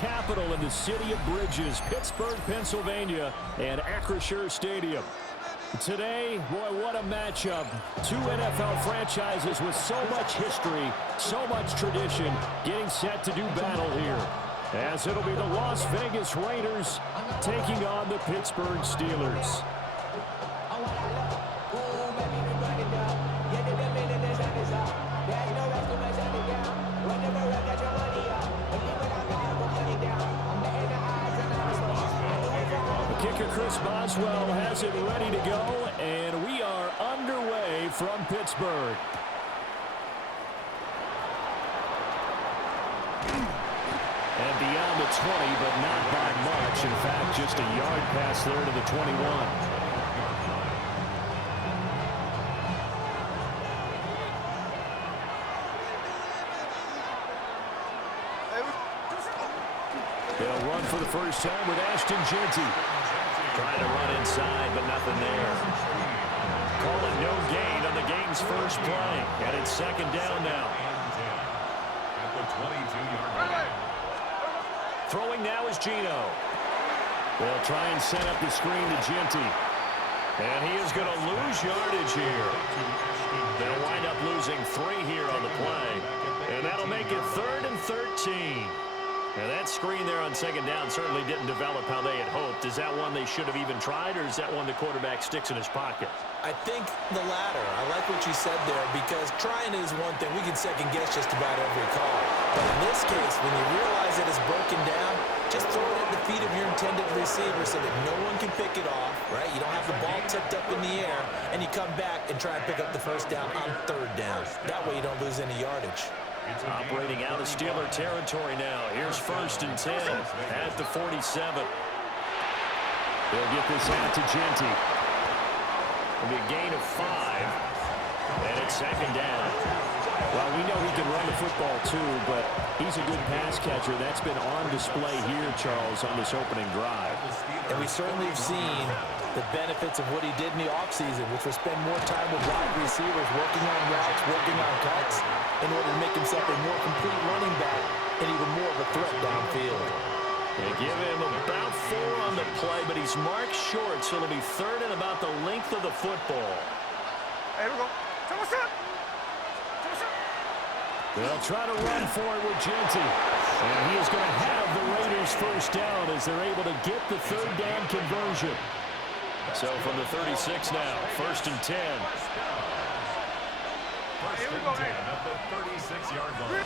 capital in the city of bridges, Pittsburgh, Pennsylvania, and Acrisure Stadium. Today, boy, what a matchup. Two NFL franchises with so much history, so much tradition, getting set to do battle here. As it'll be the Las Vegas Raiders taking on the Pittsburgh Steelers. Kicker Chris Boswell has it ready to go, and we are underway from Pittsburgh. And beyond the 20, but not by much. In fact, just a yard pass there to the 21. They'll run for the first time with Ashton Jeanty. Trying to run inside, but nothing there. Calling no gain on the game's first play. And it's second down now. At the 22-yard line. Throwing now is Geno. They'll try and set up the screen to Jeanty. And he is going to lose yardage here. They'll wind up losing 3 here on the play. And that'll make it 3rd and 13. Now that screen there on second down certainly didn't develop how they had hoped. Is that one they should have even tried, or is that one the quarterback sticks in his pocket? I think the latter. I like what you said there, because trying is one thing. We can second guess just about every call. But in this case, when you realize that it's broken down, just throw it at the feet of your intended receiver so that no one can pick it off, right? You don't have the ball tipped up in the air, and you come back and try and pick up the first down on 3rd down. That way you don't lose any yardage. Operating out of Steeler territory now. Here's 1st and 10 at the 47. They'll get this out to Jeanty. It'll be a gain of 5. And it's second down. Well, we know he can run the football too, but he's a good pass catcher. That's been on display here, Charles, on this opening drive. And we certainly have seen the benefits of what he did in the offseason, which was spend more time with wide receivers, working on routes, working on cuts, in order to make himself a more complete running back and even more of a threat downfield. They give him about 4 on the play, but he's marked short, so it'll be 3rd and about the length of the football. Here we go. They'll try to run for it with Jeanty. And he is going to have the Raiders first down as they're able to get the 3rd down conversion. So from the 36 now, 1st and 10. 1st and 10 at the 36-yard line.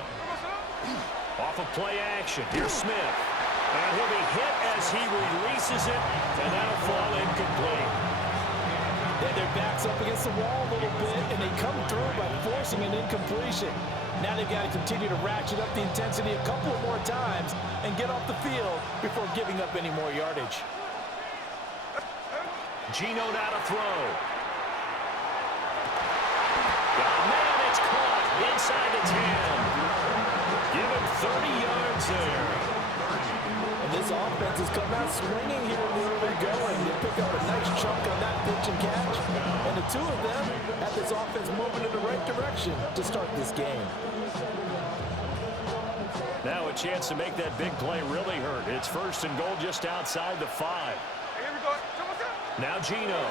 Off of play action, here's Smith. And he'll be hit as he releases it, and that'll fall incomplete. Yeah, their back's up against the wall a little bit, and they come through by forcing an incompletion. Now they've got to continue to ratchet up the intensity a couple of more times and get off the field before giving up any more yardage. Geno now to throw. Oh, man, it's caught inside the 10. Give him 30 yards there. And this offense has come out swinging here in the early going. They pick up a nice chunk on that pitch and catch. And the 2 of them have this offense moving in the right direction to start this game. Now a chance to make that big play really hurt. It's 1st and goal just outside the 5. Here we go. Now Geno.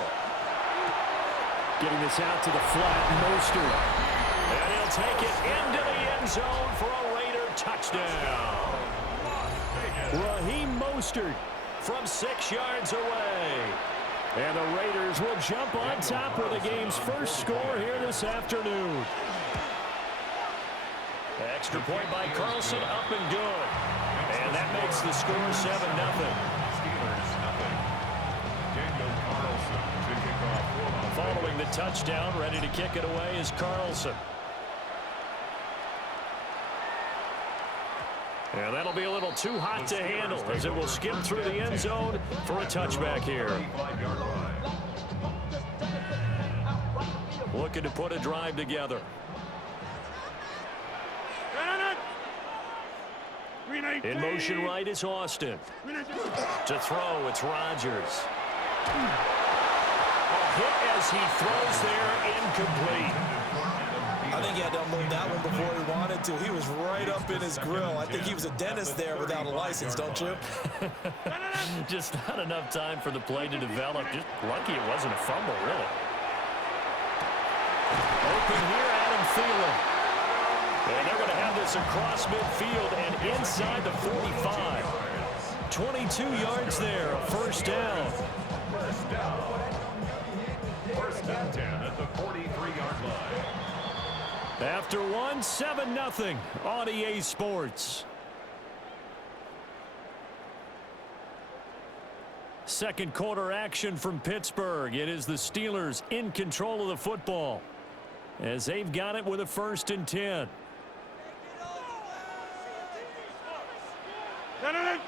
Getting this out to the flat, Mostert. And he'll take it into the end zone for a Raider touchdown. Raheem Mostert from 6 yards away. And the Raiders will jump on top with the game's first score here this afternoon. Extra point by Carlson, up and good. And that makes the score 7-0. Steelers, nothing. Daniel Carlson to kick off. Following the touchdown, ready to kick it away is Carlson. And that'll be a little too hot to handle as it will skim through the end zone for a touchback here. Looking to put a drive together. In motion right is Austin. To throw, it's Rodgers. A hit as he throws there, incomplete. I'll think he had to unload that one before he wanted to. He was right up in his grill. I think he was a dentist there without a license, don't you? Just not enough time for the play to develop. Just lucky it wasn't a fumble, really. Open here, Adam Thielen. And they're going to have this across midfield and inside the 45. 22 yards there, a first down. First down. First and 10 at the 43-yard line. After one, 7-0 on EA Sports. Second quarter action from Pittsburgh. It is the Steelers in control of the football as they've got it with a 1st and 10. No.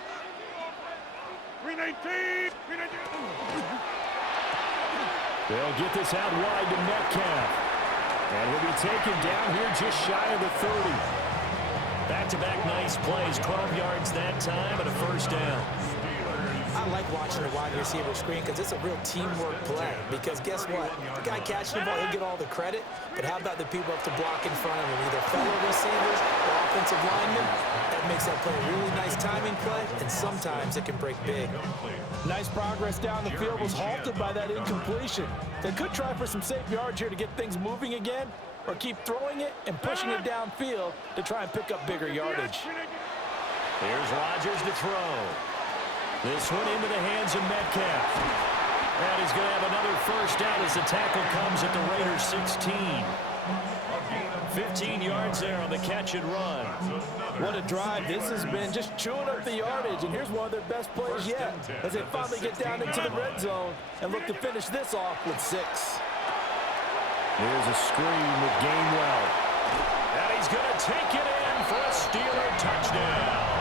319. They'll get this out wide to Metcalf. And he'll be taken down here just shy of the 30. Back-to-back nice plays. 12 yards that time and a first down. I like watching the wide receiver screen because it's a real teamwork play. Because guess what? The guy catching the ball, he'll get all the credit. But how about the people up to block in front of him? Either fellow receivers or offensive linemen. That makes that play a really nice timing play. And sometimes it can break big. Nice progress down the field was halted by that incompletion. They could try for some safe yards here to get things moving again, or keep throwing it and pushing it downfield to try and pick up bigger yardage. Here's Rodgers to throw. This one into the hands of Metcalf. And he's going to have another first down as the tackle comes at the Raiders' 16. 15 yards there on the catch and run. What a drive this has been, just chewing up the yardage, and here's one of their best plays yet as they finally get down into the red zone and look to finish this off with 6. Here's a screen with Gainwell. And he's going to take it in for a Steeler touchdown.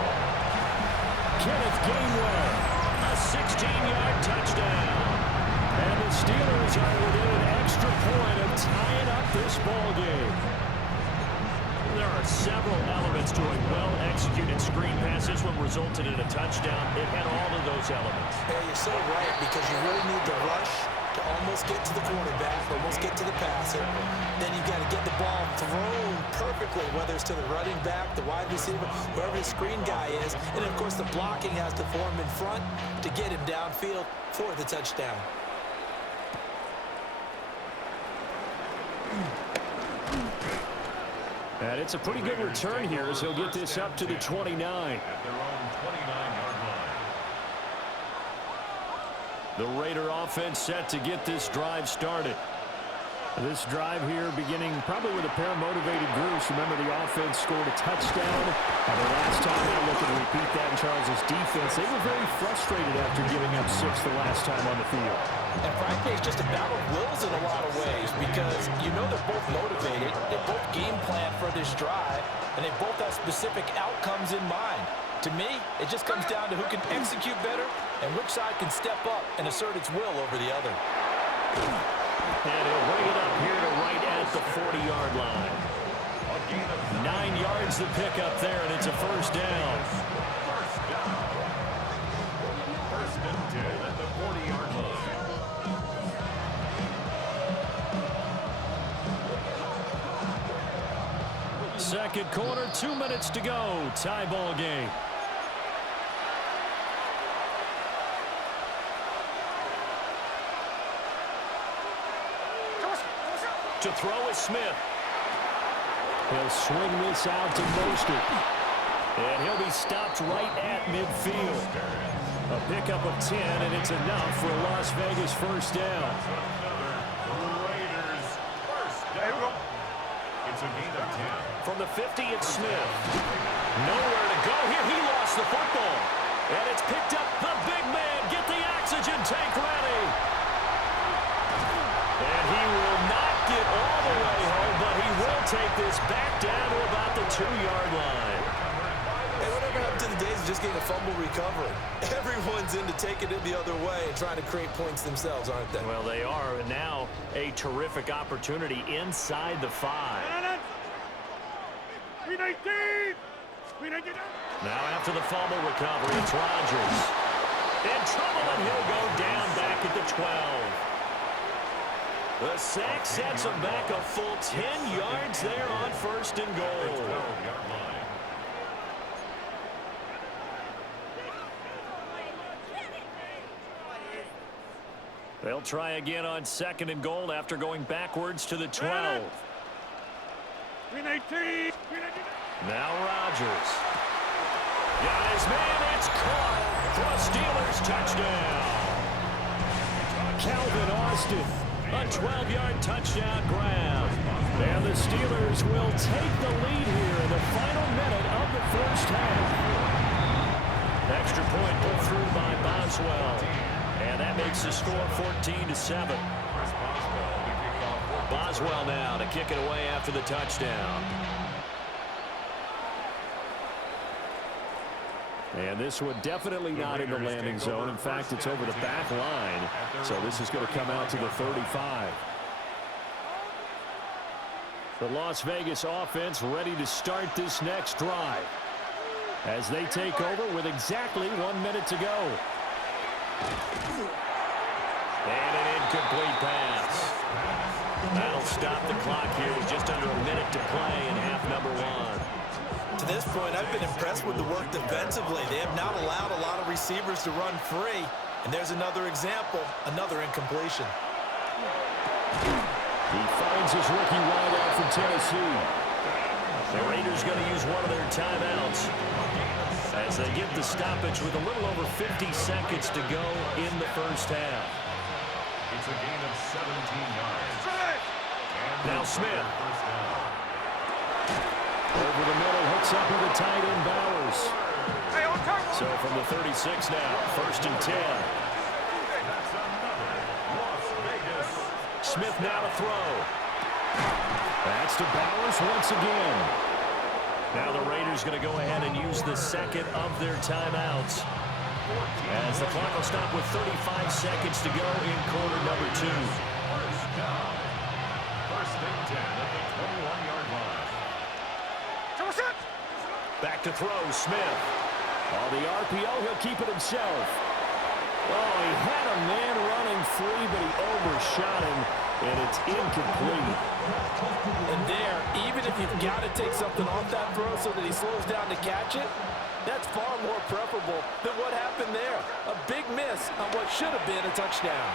Kenneth Gainwell, a 16-yard touchdown. And the Steelers are within an extra point of tying up this ball game. There are several elements to a well-executed screen pass. This one resulted in a touchdown. It had all of those elements. Hey, you're so right, because you really need to rush to almost get to the quarterback, almost get to the passer. Then you've got to get the ball thrown perfectly, whether it's to the running back, the wide receiver, whoever the screen guy is. And, of course, the blocking has to form in front to get him downfield for the touchdown. And it's a pretty good return here as he'll get this up to the 29. At their own 29-yard line. The Raider offense set to get this drive started. This drive here beginning probably with a pair of motivated groups. Remember, the offense scored a touchdown. And the last time they look to repeat that in Charles' defense, they were very frustrated after giving up 6 the last time on the field. And frankly, it's just a battle of wills in a lot of ways, because you know they're both motivated, they both game plan for this drive, and they both have specific outcomes in mind. To me, it just comes down to who can execute better and which side can step up and assert its will over the other. And he'll bring it up here to right at the 40-yard line. 9 yards to pick up there, and it's a first down. First and 10 at the 40-yard line. Second quarter, 2 minutes to go. Tie ball game. To throw is Smith. He'll swing this out to Mostert. And he'll be stopped right at midfield. A pickup of 10, and it's enough for a Las Vegas first down. Raiders first down. It's a gain of 10. From the 50, it's Smith. Nowhere to go here. He lost the football. And it's picked up. The big man. Get the oxygen tank ready. And he will not get all the way home, but he will take this back down to about the 2-yard line. Hey, whatever happened to the days of just getting a fumble recovery? Everyone's into taking it the other way and trying to create points themselves, aren't they? Well, they are. And now a terrific opportunity inside the 5. 319. Now after the fumble recovery, it's Rodgers. In trouble, and he'll go down back at the 12. The sack sets him back a full 10 yards there on 1st and goal. They'll try again on 2nd and goal after going backwards to the 12. Now Rodgers. Got his man. It's caught for a Steelers touchdown. Calvin Austin, a 12-yard touchdown grab. And the Steelers will take the lead here in the final minute of the first half. Extra point put through by Boswell. And that makes the score 14-7. Boswell now to kick it away after the touchdown. And this one definitely not in the landing zone. In fact, it's over the back line. So this is going to come out to the 35. The Las Vegas offense ready to start this next drive as they take over with exactly 1 minute to go. And an incomplete pass. That'll stop the clock here with just under a minute to play in half number 1. To this point, I've been impressed with the work defensively. They have not allowed a lot of receivers to run free. And there's another example, another incompletion. He finds his rookie wideout from Tennessee. The Raiders going to use one of their timeouts as they get the stoppage with a little over 50 seconds to go in the first half. It's a gain of 17 yards. Now Smith. Over the middle, hooks up with the tight end Bowers. So from the 36 now, 1st and 10. Smith now to throw. That's to Bowers once again. Now the Raiders going to go ahead and use the second of their timeouts as the clock will stop with 35 seconds to go in quarter number 2. First and 10 at the 21-yard line. Back to throw, Smith. On the RPO, he'll keep it himself. Oh, he had a man running free, but he overshot him, and it's incomplete. And there, even if you've got to take something off that throw so that he slows down to catch it, that's far more preferable than what happened there. A big miss on what should have been a touchdown.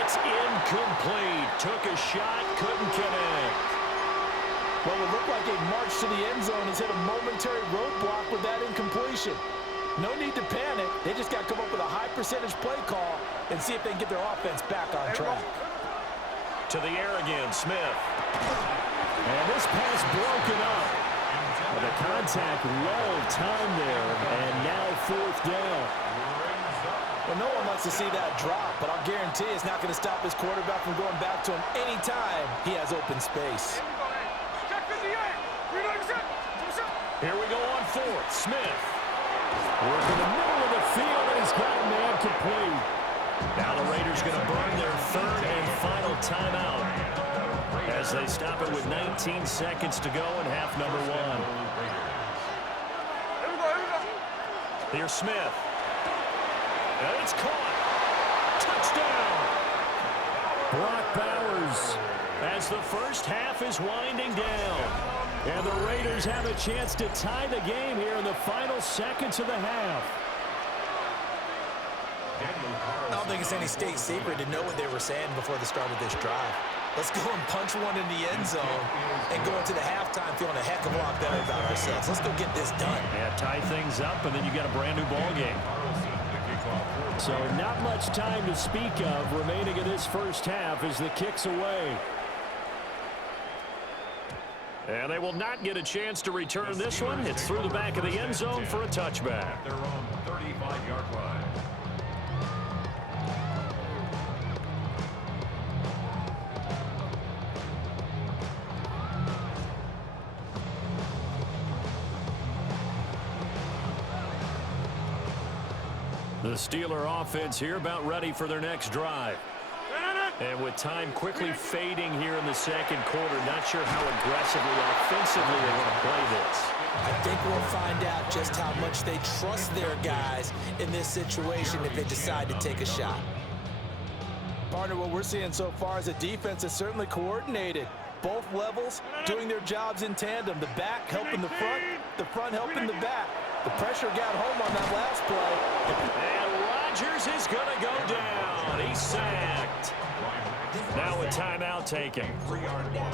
It's incomplete. Took a shot, couldn't connect. Well, it looked like a march to the end zone has hit a momentary roadblock with that incompletion. No need to panic. They just got to come up with a high percentage play call and see if they can get their offense back on track. To the air again, Smith. And this pass broken up. And the contact well timed there, and now 4th down. Well, no one wants to see that drop, but I'll guarantee it's not going to stop his quarterback from going back to him anytime he has open space. Here we go on 4th. Smith. Working the middle of the field, and he's got man complete. Now the Raiders going to burn their 3rd and final timeout as they stop it with 19 seconds to go in half number 1. Here's Smith. And it's caught. Touchdown. Brock Bowers as the first half is winding down. And the Raiders have a chance to tie the game here in the final seconds of the half. I don't think it's any state secret to know what they were saying before the start of this drive. Let's go and punch one in the end zone and go into the halftime feeling a heck of a lot better about ourselves. Let's go get this done. Yeah, tie things up, and then you got a brand new ball game. So not much time to speak of remaining in this first half as the kick's away. And they will not get a chance to return this one. It's through the back of the end zone for a touchback. Their own 35-yard line. The Steeler offense here about ready for their next drive. And with time quickly fading here in the second quarter, not sure how aggressively, offensively they want to play this. I think we'll find out just how much they trust their guys in this situation if they decide to take a shot. partner, what we're seeing so far is a defense that's certainly coordinated. Both levels doing their jobs in tandem. The back helping the front helping the back. The pressure got home on that last play. And Rodgers is going to go down. He's sacked. Now a timeout taken.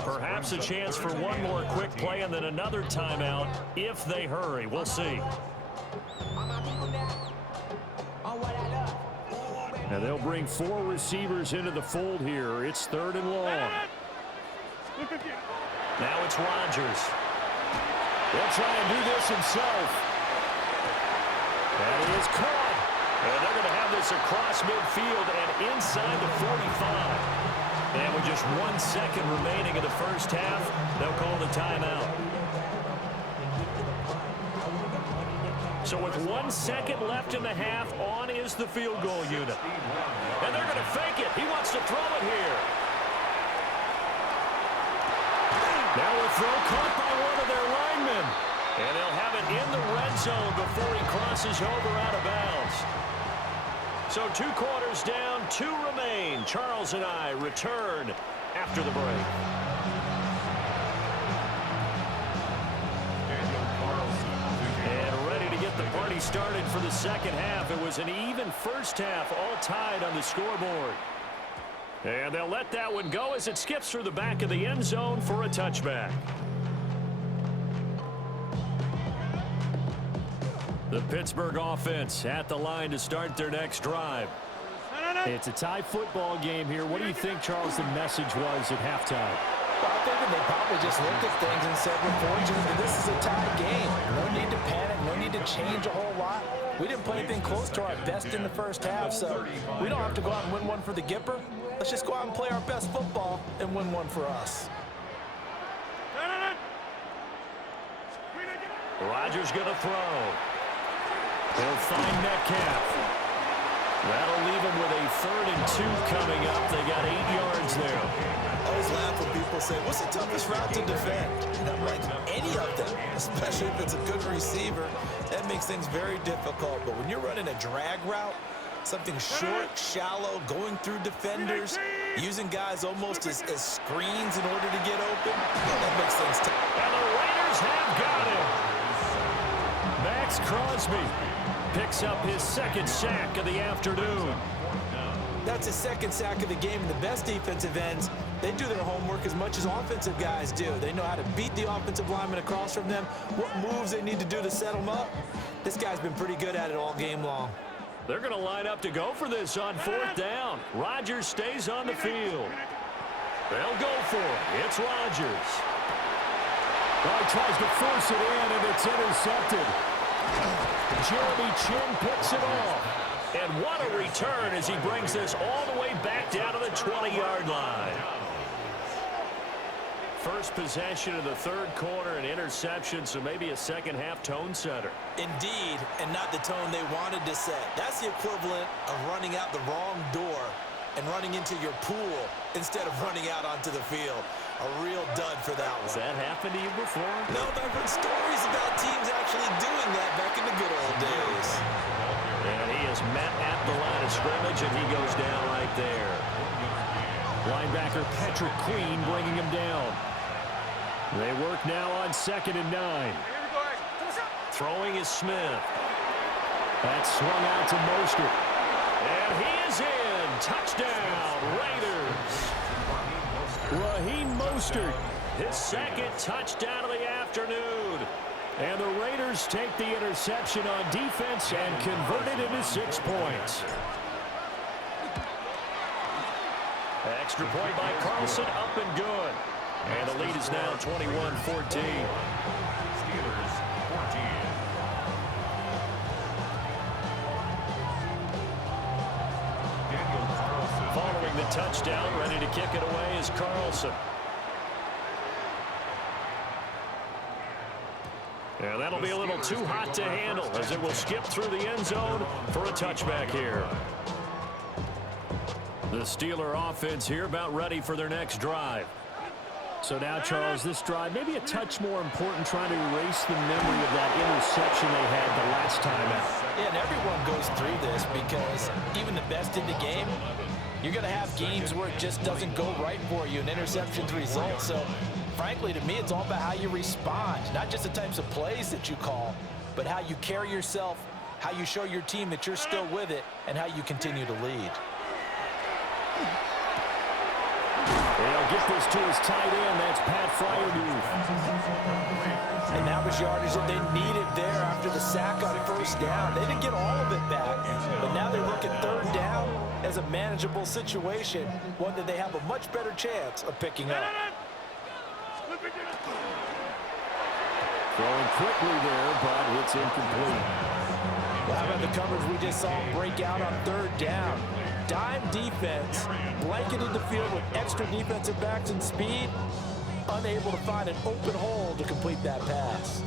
Perhaps a chance for one more quick play and then another timeout if they hurry. We'll see. And they'll bring 4 receivers into the fold here. It's 3rd and long. Now it's Rodgers. He'll try and do this himself. And he is caught. And they're going to have this across midfield and inside the 45. And with just 1 second remaining in the first half, they'll call the timeout. So with 1 second left in the half, on is the field goal unit. And they're going to fake it. He wants to throw it here. Now a throw caught by one of their linemen. And they'll have it in the red zone before he crosses over out of bounds. So 2 quarters down, 2 remain. Charles and I return after the break. And ready to get the party started for the second half. It was an even first half, all tied on the scoreboard. And they'll let that one go as it skips through the back of the end zone for a touchback. The Pittsburgh offense at the line to start their next drive. It's a tie football game here. What do you think, Charles, the message was at halftime? Well, I think they probably just looked at things and said, we're fortunate that this is a tie game. No need to panic. No need to change a whole lot. We didn't play anything close to our best in the first half, so we don't have to go out and win one for the Gipper. Let's just go out and play our best football and win one for us. Rodgers going to throw. He'll find Metcalf. That'll leave him with a 3rd and 2 coming up. They got 8 yards there. I always laugh when people say, what's the toughest route to defend? And I'm like, any of them, especially if it's a good receiver. That makes things very difficult. But when you're running a drag route, something short, shallow, going through defenders, using guys almost as screens in order to get open, that makes things tough. And the Raiders have got him. Max Crosby picks up his 2nd sack of the afternoon. That's his 2nd sack of the game. And the best defensive ends, they do their homework as much as offensive guys do. They know how to beat the offensive lineman across from them, what moves they need to do to set them up. This guy's been pretty good at it all game long. They're going to line up to go for this on 4th down. Rodgers stays on the field. They'll go for it. It's Rodgers. Well, he tries to force it in, and it's intercepted. Jeremy Chin picks it off. And what a return as he brings this all the way back down to the 20-yard line. First possession of the 3rd quarter, an interception, so maybe a second-half tone setter. Indeed, and not the tone they wanted to set. That's the equivalent of running out the wrong door and running into your pool instead of running out onto the field. A real dud for that one. Has that happened to you before? No, but I've heard stories about teams actually doing that back in the good old days. And he is met at the line of scrimmage, and he goes down right there. Linebacker Patrick Queen bringing him down. They work now on 2nd and 9. Throwing is Smith. That's swung out to Mostert. And he is in. Touchdown, Raiders. Raheem Mostert, his 2nd touchdown of the afternoon. And the Raiders take the interception on defense and convert it into 6 points. Extra point by Carlson, up and good. And the lead is now 21-14. Steelers 14. Daniel Carlson. Following the touchdown, ready to kick it away is Carlson. And that'll be a little too hot to handle as it will skip through the end zone for a touchback here. The Steeler offense here about ready for their next drive. So now, Charles, this drive maybe a touch more important, trying to erase the memory of that interception they had the last time out. Yeah, and everyone goes through this because even the best in the game, You're going to have games where it just doesn't go right for you, and interceptions result. So, frankly, to me, it's all about how you respond, not just the types of plays that you call, but how you carry yourself, how you show your team that you're still with it, and how you continue to lead. They'll get this to his tight end. That's Pat Fryermuth. And that was yardage that they needed there after the sack on first down. They didn't get all of it back, but now they look at third down as a manageable situation, one that they have a much better chance of picking up. Throwing quickly there, but it's incomplete. Well, how about the coverage we just saw break out on third down? Dime defense, blanketed the field with extra defensive backs and speed, unable to find an open hole to complete that pass.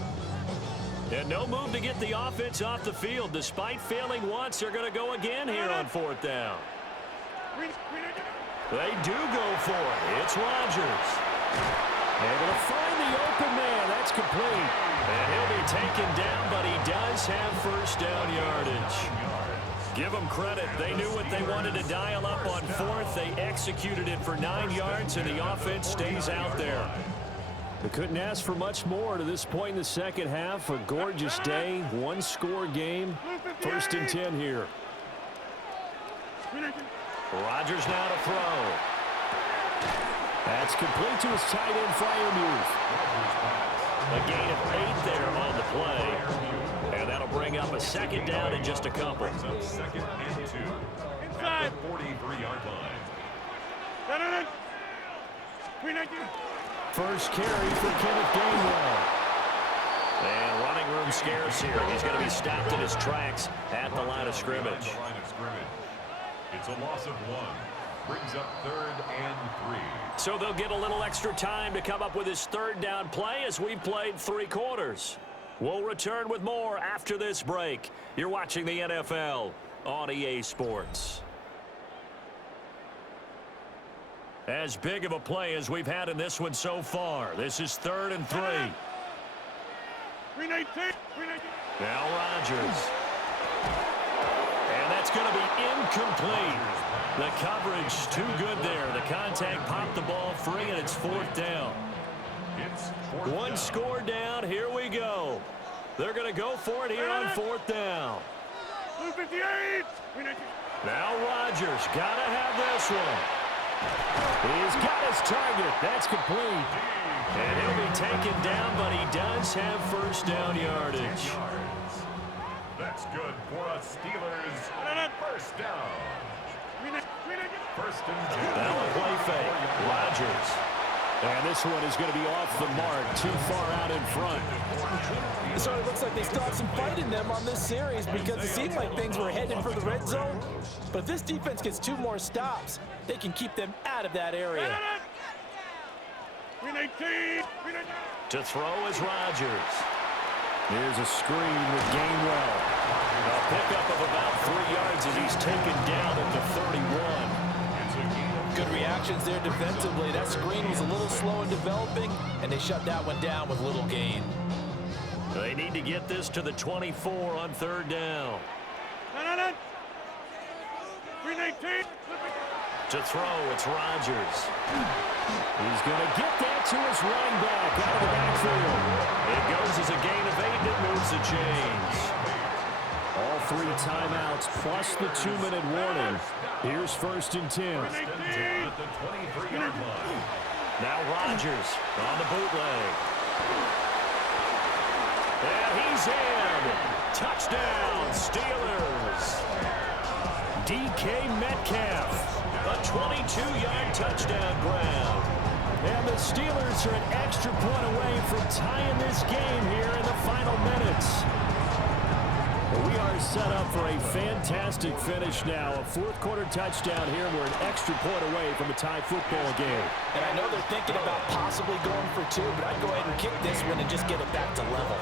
And no move to get the offense off the field. Despite failing once, they're going to go again here on fourth down. They do go for it. It's Rodgers. Able to find the open man. That's complete. And he'll be taken down, but he does have first down yardage. Give them credit. They knew what they wanted to dial up on fourth. They executed it for 9 yards, and the offense stays out there. They couldn't ask for much more to this point in the second half. A gorgeous day, one-score game. 1st and 10 here. Rodgers now to throw. That's complete to his tight end, Fryermuth. A gain of 8 there on the play. And that'll bring up a second down in just a couple. Second and 2 at the 43-yard line. First carry for Kenneth Gainwell. And running room scarce here. He's going to be stopped in his tracks at the line of scrimmage. It's a loss of 1. Brings up 3rd and 3. So they'll get a little extra time to come up with his third down play as we've played 3 quarters. We'll return with more after this break. You're watching the NFL on EA Sports. As big of a play as we've had in this one so far. This is 3rd and 3. Now Rodgers. And that's going to be incomplete. The coverage too good there. The contact popped the ball free, and it's 4th down. One score down. Here we go. They're going to go for it here on 4th down. Now Rodgers got to have this one. He's got his target. That's complete. And he'll be taken down, but he does have first down yardage. That's good for a Steelers first down. 1st and 2. Now a play fake. Rodgers. And this one is going to be off the mark, too far out in front. So it looks like they still have some fight in them on this series because it seemed like things were headed for the red zone. But if this defense gets 2 more stops, they can keep them out of that area. To throw is Rodgers. Here's a screen with Gainwell. A pickup of about 3 yards as he's taken down at the 31. Good reactions there defensively. That screen was a little slow in developing, and they shut that one down with little gain. They need to get this to the 24 on 3rd down. To throw, it's Rodgers. He's going to get that to his running back out of the backfield. It goes as a gain of 8, and it moves the chains. All 3 timeouts plus the 2-minute warning. Here's 1st and 10. At the 23-yard line. Now Rodgers on the bootleg. And he's in. Touchdown, Steelers. DK Metcalf. A 22-yard touchdown grab. And the Steelers are an extra point away from tying this game here in the final minutes. We are set up for a fantastic finish now. A 4th quarter touchdown here. We're an extra point away from a tie football game. And I know they're thinking about possibly going for 2, but I'd go ahead and kick this one and just get it back to level.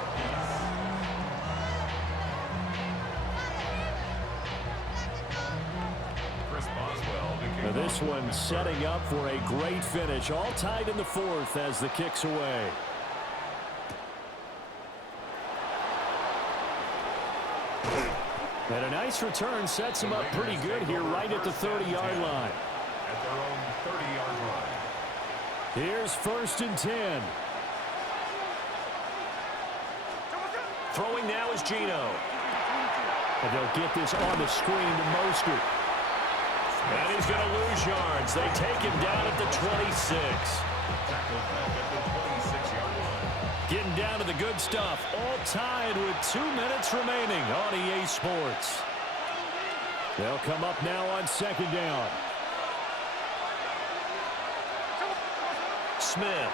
Now this one setting up for a great finish. All tied in the 4th as the kick's away. And a nice return sets him up pretty good here right at the 30-yard line. At their own 30-yard line. Here's 1st and 10. Throwing now is Geno. And they'll get this on the screen to Mostert. And he's going to lose yards. They take him down at the 26. Tackled back at the 26-yard line. Getting down to the good stuff. All tied with 2 minutes remaining on EA Sports. They'll come up now on 2nd down. Smith.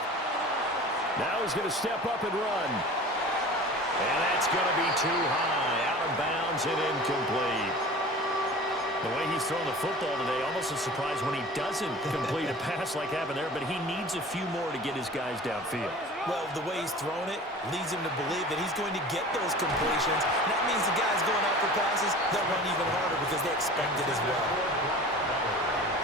Now he's going to step up and run. And that's going to be too high. Out of bounds and incomplete. The way he's throwing the football today, almost a surprise when he doesn't complete a pass like happened there, but he needs a few more to get his guys downfield. Well, the way he's thrown it leads him to believe that he's going to get those completions. And that means the guys going out for passes, they'll run even harder because they expect it as well.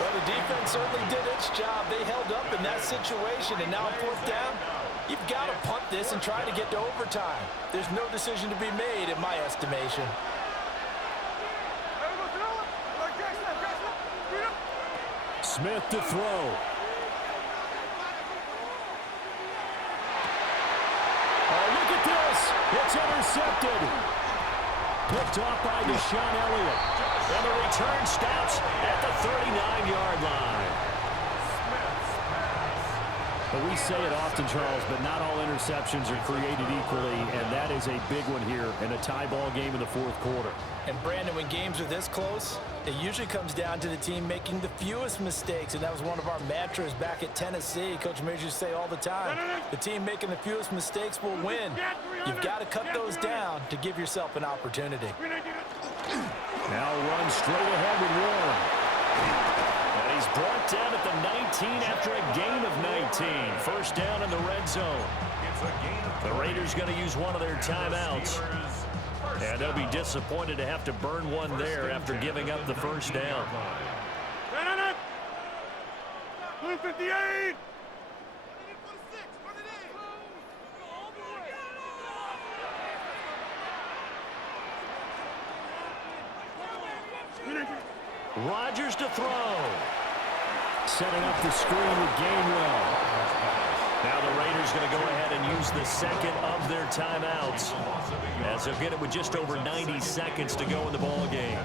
Well, the defense certainly did its job. They held up in that situation, and now on 4th down, you've got to punt this and try to get to overtime. There's no decision to be made in my estimation. Smith to throw. Oh, look at this. It's intercepted. Picked off by Deshaun Elliott. And the return stops at the 39-yard line. But we say it often, Charles, but not all interceptions are created equally, and that is a big one here in a tie ball game in the 4th quarter. And, Brandon, when games are this close, it usually comes down to the team making the fewest mistakes, and that was one of our mantras back at Tennessee. Coach Majors used to say all the time, the team making the fewest mistakes will win. You've got to cut those down to give yourself an opportunity. Now run straight ahead with Warren. And he's brought down at the 19 after a gain of 19. 1st down in the red zone. The Raiders going to use one of their timeouts. And they'll be disappointed to have to burn one there after giving up the 1st down. Blue 58! Rodgers to throw. Setting up the screen with Gainwell. Now the Raiders going to go ahead and use the 2nd of their timeouts, as they'll get it with just over 90 seconds to go in the ball game.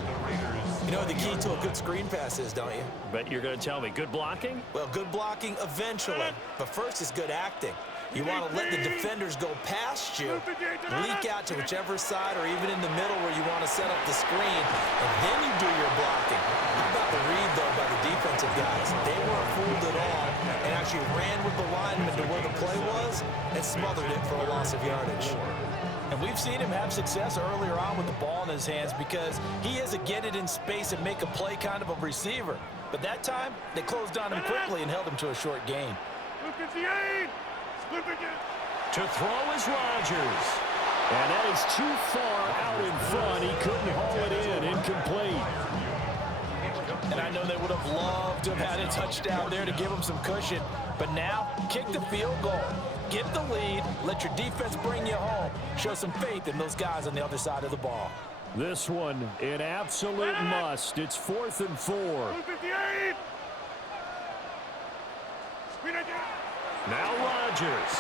You know the key to a good screen pass is, don't you? Bet you're going to tell me. Good blocking? Well, good blocking eventually, but first is good acting. You want to let the defenders go past you, leak out to whichever side or even in the middle where you want to set up the screen, and then you do your blocking. How about the read, though, by the defensive guys? They weren't fooled at all and actually ran with the lineman to where the play was and smothered it for a loss of yardage. And we've seen him have success earlier on with the ball in his hands because he is a get it in space and make a play kind of a receiver. But that time, they closed on him quickly and held him to a short gain. To throw is Rodgers. And that is too far out in front. He couldn't haul it in. Incomplete. And I know they would have loved to have had a touchdown there to give them some cushion. But now, kick the field goal. Get the lead. Let your defense bring you home. Show some faith in those guys on the other side of the ball. This one, an absolute must. It's 4th and 4. Now Rodgers.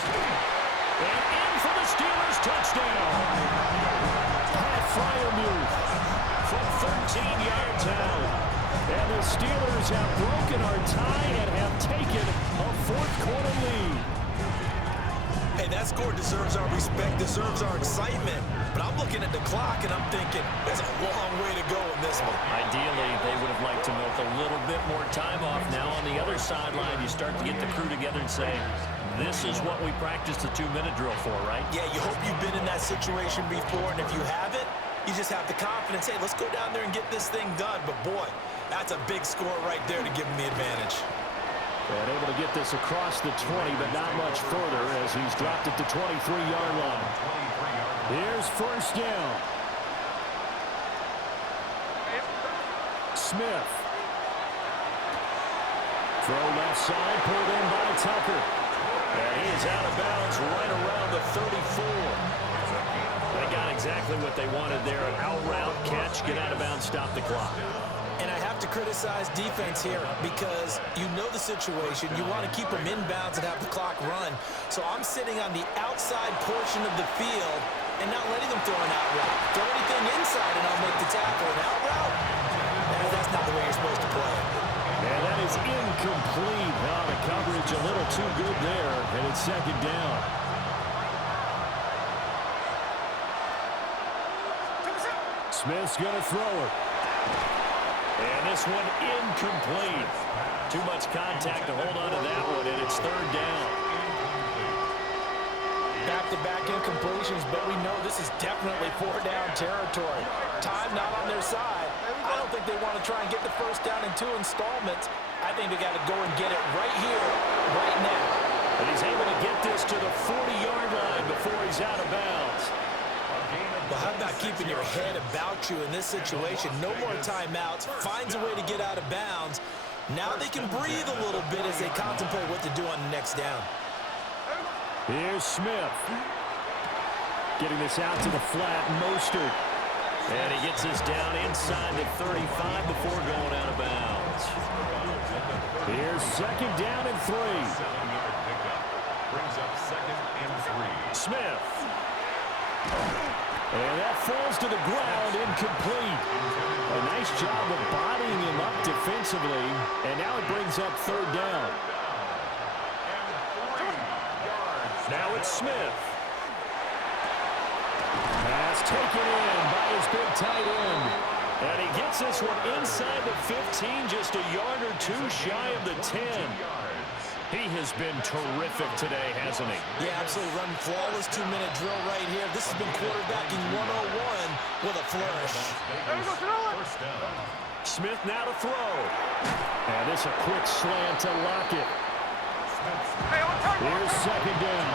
And in for the Steelers touchdown. Pat Fryermuth from 13 yards out. And the Steelers have broken our tie and have taken a 4th quarter lead. Hey, that score deserves our respect, deserves our excitement. But I'm looking at the clock and I'm thinking, there's a long way to go in this one. Ideally, they would have liked to milk a little bit more time off. Now on the other sideline, you start to get the crew together and say, this is what we practiced the 2-minute drill for, right? Yeah, you hope you've been in that situation before, and if you haven't, you just have the confidence, hey, let's go down there and get this thing done. But boy, that's a big score right there to give him the advantage. And able to get this across the 20, but not much further as he's dropped at the 23-yard line. Here's 1st down. Smith. Throw left side, pulled in by Tucker. And he is out of bounds right around the 34. They got exactly what they wanted there. An out route, catch, get out of bounds, stop the clock. And I have to criticize defense here because you know the situation. You want to keep them inbounds and have the clock run. So I'm sitting on the outside portion of the field and not letting them throw an out route. Throw anything inside and I'll make the tackle. An out route? That's not the way you're supposed to play. And that is incomplete. Oh, the coverage a little too good there, and it's second down. Smith's going to throw it. And this one incomplete. Too much contact to hold on to that one, and it's third down. Back-to-back incompletions, but we know this is definitely four-down territory. Time not on their side. I don't think they want to try and get the first down in 2 installments. I think they got to go and get it right here, right now. And he's able to get this to the 40-yard line before he's out of bounds. Well, how about keeping your head about you in this situation? No more timeouts. Finds a way to get out of bounds. Now they can breathe a little bit as they contemplate what to do on the next down. Here's Smith. Getting this out to the flat, Mostert. And he gets this down inside the 35 before going out of bounds. Here's second down and 3. 7-yard pickup. Brings up second and 3. Smith. And that falls to the ground, incomplete. A nice job of bodying him up defensively. And now it brings up third down. Now it's Smith. Pass taken in by his big tight end. And he gets this one inside the 15, just a yard or two shy of the 10. He has been terrific today, hasn't he? Yeah, absolutely. Running flawless 2-minute drill right here. This has been quarterbacking 101 with a flourish. Smith now to throw. And this a quick slant to Lockett. Here's second down.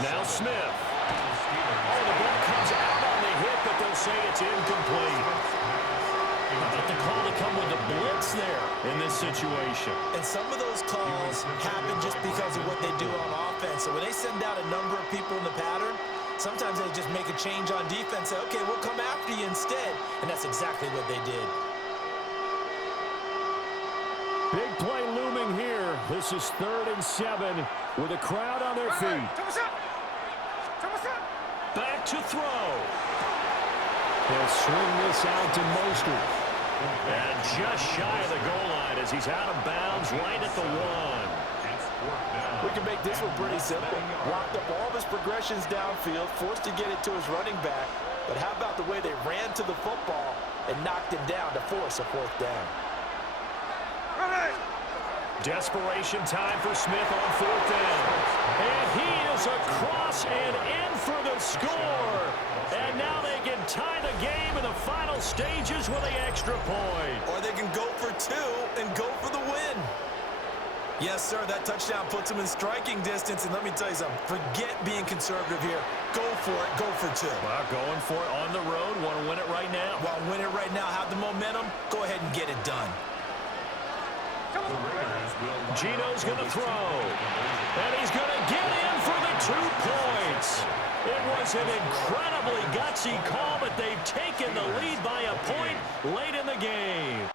Now Smith. Oh, the ball comes out on the hit, but they'll say it's incomplete. But the call to come with the blitz there in this situation. And some of those calls happen just because of what they do on offense. So when they send out a number of people in the pattern, sometimes they just make a change on defense. Say, okay, we'll come after you instead. And that's exactly what they did. Big play looming here. This is 3rd and 7 with a crowd on their feet. Back to throw. They'll swing this out to Mostert. And just shy of the goal line as he's out of bounds right at the 1. We can make this one pretty simple. Locked up all of his progressions downfield, forced to get it to his running back. But how about the way they ran to the football and knocked him down to force a 4th down? Desperation time for Smith on 4th down. And he is across and in for the score. And now they can tie the game in the final stages with an extra point. Or they can go for 2 and go for the win. Yes, sir, that touchdown puts them in striking distance. And let me tell you something, forget being conservative here. Go for it, go for 2. Well, going for it on the road. Want to win it right now. Well, win it right now, have the momentum. Go ahead and get it done. Gino's going to throw. And he's going to get in for the 2 points. It was an incredibly gutsy call, but they've taken the lead by a point late in the game.